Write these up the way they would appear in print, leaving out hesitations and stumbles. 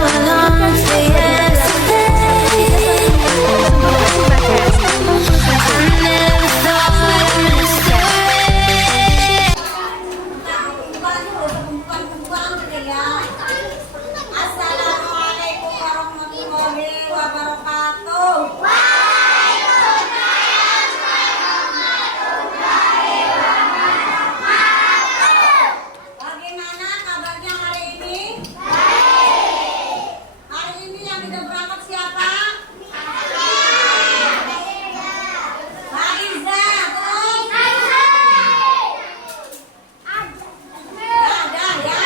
long for yesterday. I never thought I'd miss the way. Assalamualaikum warahmatullahi wabarakatuh. Bagaimana kabarnya hari ini? Hari ini yang sudah berangkat siapa? Aiza, terus? Ada ya.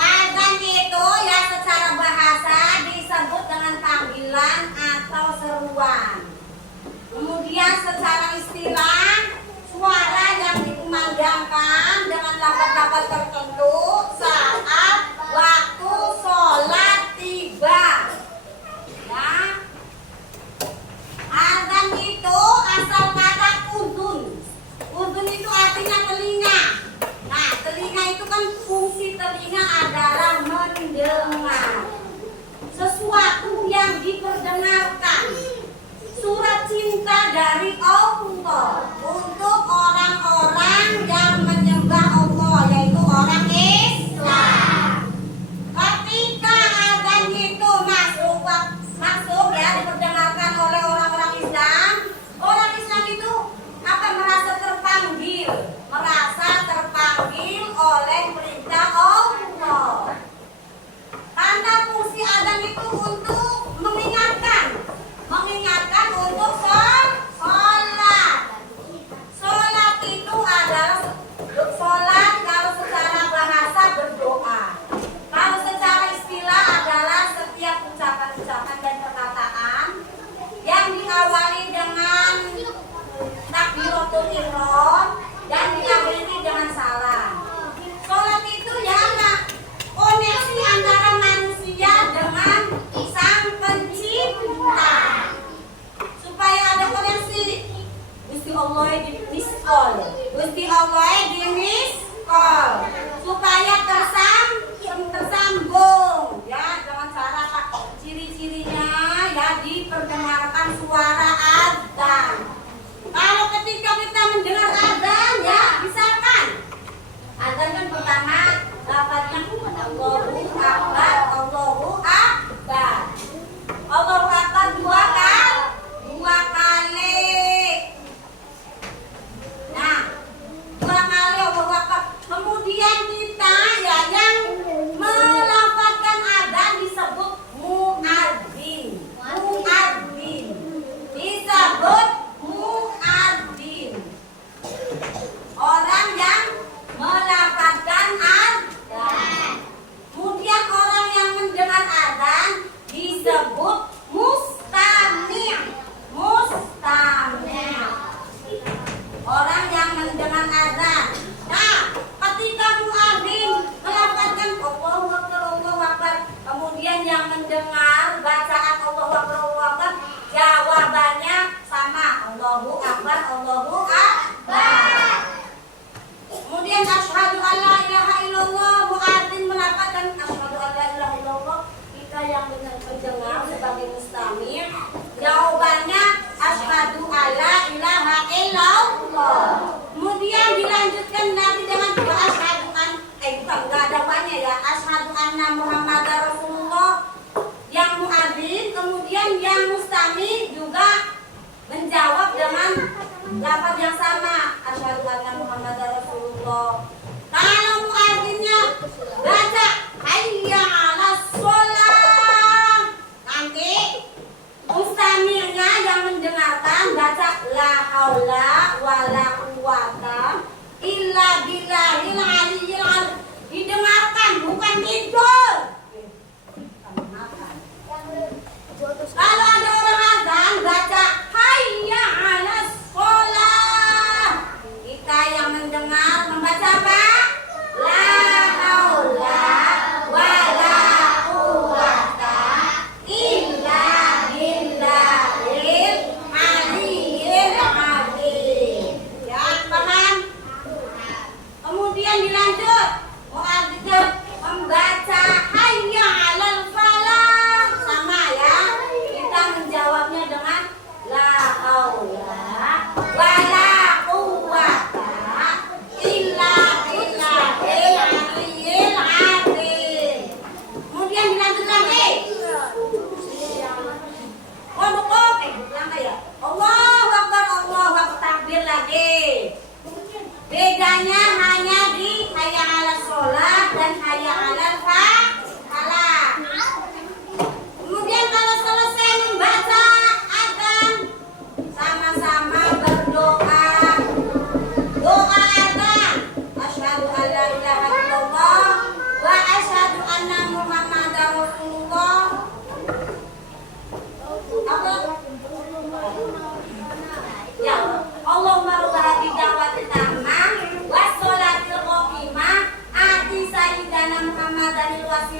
Azan itu ya secara bahasa disebut dengan panggilan atau seruan. Kemudian secara istilah suara yang dikumandangkan dengan lafaz-lafaz tertentu saat waktu sholat tiba. Ya. Azan itu asal kata udun. Udun itu artinya telinga. Nah, telinga itu kan fungsi telinga adalah mendengar sesuatu yang diperdengarkan. Surat cinta dari Allah untuk orang-orang yang menyembah Allah, yaitu orang Islam. Ketika azan itu masuk ya, diperdengarkan oleh orang-orang Islam, orang Islam itu akan merasa terpanggil oleh perintah Allah. Karena fungsi azan itu untuk mengingatkan untuk sholat. Sholat itu adalah sholat kalau secara bahasa berdoa. Kalau secara istilah adalah setiap ucapan-ucapan dan perkataan yang diawali dengan takbiratul ihram dan diakhiri dengan salam. Sholat itu ya koneksi antara manusia dengan sang pencipta. Supaya ada koneksi, Gusti Allah di miskol, supaya tersambung ya dengan cara ciri-cirinya ya diperdengarkan suara azan. Kalau ketika kita mendengar azan ya misalkan azan kan pertama lafaznya Allahu Akbar, Allahu Akbar. Allahu Akbar dua kali. Nah, dua kali Allahu Akbar. Kemudian kita ya yang melafazkan azan disebut muadzin. Disebut muadzin. Orang yang melafazkan azan. Kemudian orang yang mendengar azan disebut mustami'. Orang yang mendengar azan. Nah, ketika muadzin melafazkan Allahu Akbar, kemudian yang mendengar bacaan Allahu Akbar, jawabannya sama, Allahu Akbar, Allahu Akbar. Kemudian asyhadu an la ilaha illallah, muadzin melafazkan asyhadu an la ilaha illallah. Kita yang mendengar sebagai mustami', jawabannya asyhadu an la ilaha illallah. Kemudian dilanjutkan nanti dengan dua asyhadu an enggak ada banyak ya, asyhadu anna muhammadar rasulullah yang muadzin. Kemudian yang mustami' juga menjawab dengan lafaz yang sama, asyhadu anna muhammadar rasulullah. Kalau muadzinnya baca hayya 'alas shalah, nanti mustami'nya yang mendengarkan baca la haula wala quwata illa billahil aliyyil azim. Didengarkan bukan tidur. Kalau ada orang azan baca hayya 'alas shalah, kita yang mendengar membaca apa? La haula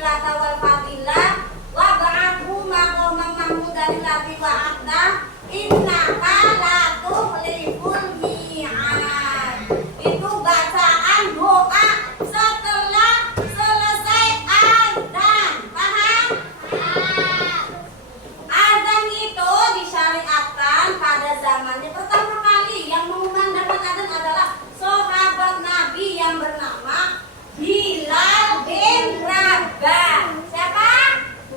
wasilata wal fadilah wa ba'athu maqaman mahmudan alladzi wa'adta innaka la tukhliful mi'ad. Itu bacaan doa setelah selesai azan. Paham? Azan itu disyariatkan pada zamannya pertama kali yang mengumandangkan azan adalah sahabat Nabi yang bernama Bilal bin Rabah. Siapa?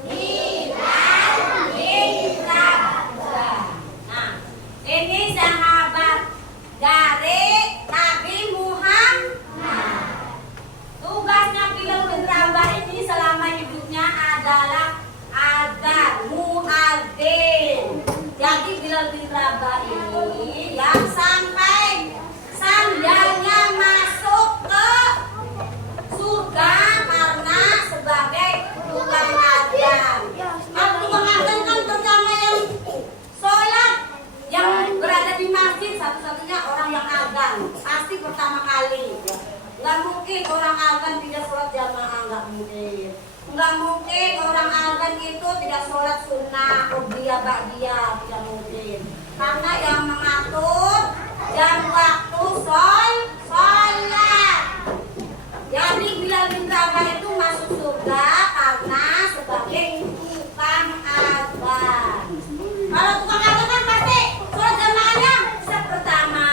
Bilal bin Rabah. Nah, ini sahabat dari Nabi Muhammad. Tugasnya Bilal bin Rabah ini selama hidupnya adalah azan, muadzin. Jadi Bilal bin Rabah ini yang sampai sandalnya masuk ke surga karena sebagai tukang azan. Kalau tukang azan kan pertama yang sholat, yang berada di masjid satu-satunya orang yang azan, pasti pertama kali. Nggak mungkin orang azan tidak sholat jamaah, nggak mungkin. Nggak mungkin orang azan itu tidak sholat sunnah, qobliyah, ba'diyah, tidak mungkin. Karena yang mengatur jam waktu sholat. Jadi Bilal bin Rabah itu masuk surga karena sebagai tukang azan. Kalau tukang azan kan pasti sholat jamaahnya pertama,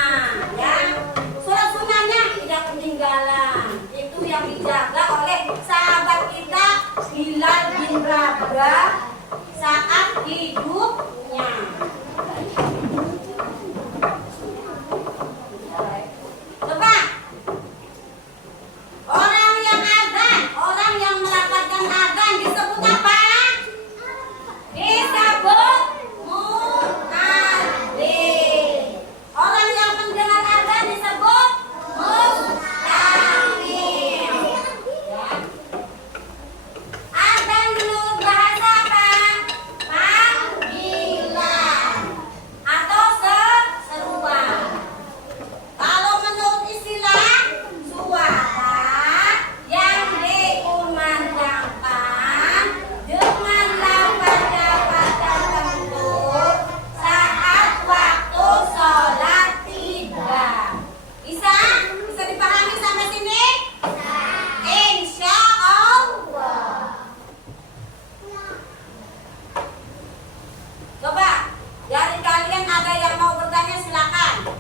ya. Sholat sunnahnya tidak ketinggalan. Itu yang dijaga oleh sahabat kita Bilal bin Rabah saat hidupnya. Coba, orang yang azan, orang yang melakukan azan disebut apa? Disebut muadzin. Orang yang mendengar azan disebut mustamil. Ya. Azan menurut bahasa apa? Panggilan atau seruan. Kalau menurut istilah suara yang dikumandangkan dengan lafaz-lafaz tertentu saat waktu sholat tiba. Bisa? Bisa dipahami sampai sini? Insya Allah. Coba, dari kalian ada yang mau bertanya silakan.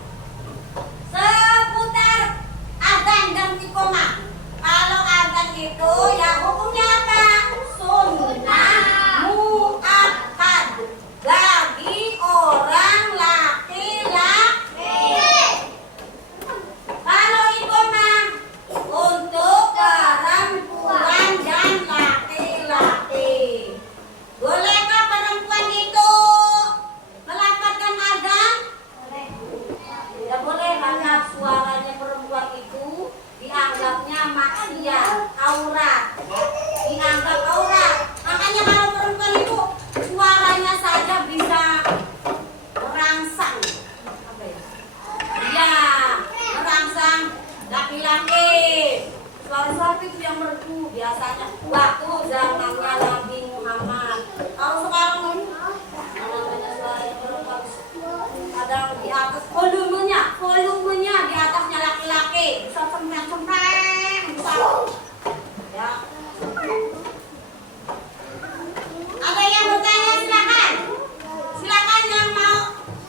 Seputar azan dan iqamah. Kalau azan itu ya hukumnya apa? Sunnah muakkad bagi orang laki-laki. Kalau iqamah untuk perempuan dan laki-laki. Bolehkah perempuan itu melafazkan azan? Tidak boleh karena suaranya perempuan itu dianggapnya maksiat, aurat. Dianggap aurat. Makanya kalau perempuan itu suaranya saja bisa merangsang. Apa ya? Iya, merangsang laki-laki. Suara-suara itu yang merdu biasanya waktu zamannya Nabi Muhammad. Kalau sekarang ini namanya suara perempuan kadang di atas volumenya di atasnya laki-laki bisa cempreng bisa ya. Ada yang bertanya silakan yang mau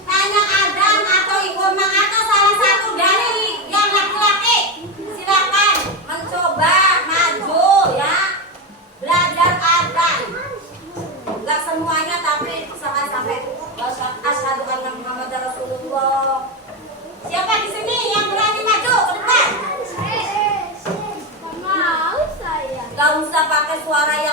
tanya azan atau iqamah atau salah satu dari yang laki-laki silakan mencoba maju ya belajar azan. Enggak semuanya tapi sampai asyhadu anna Muhammadar Rasulullah. Siapa di sini yang berani maju ke depan? Mau saya. Gak usah pakai suara yang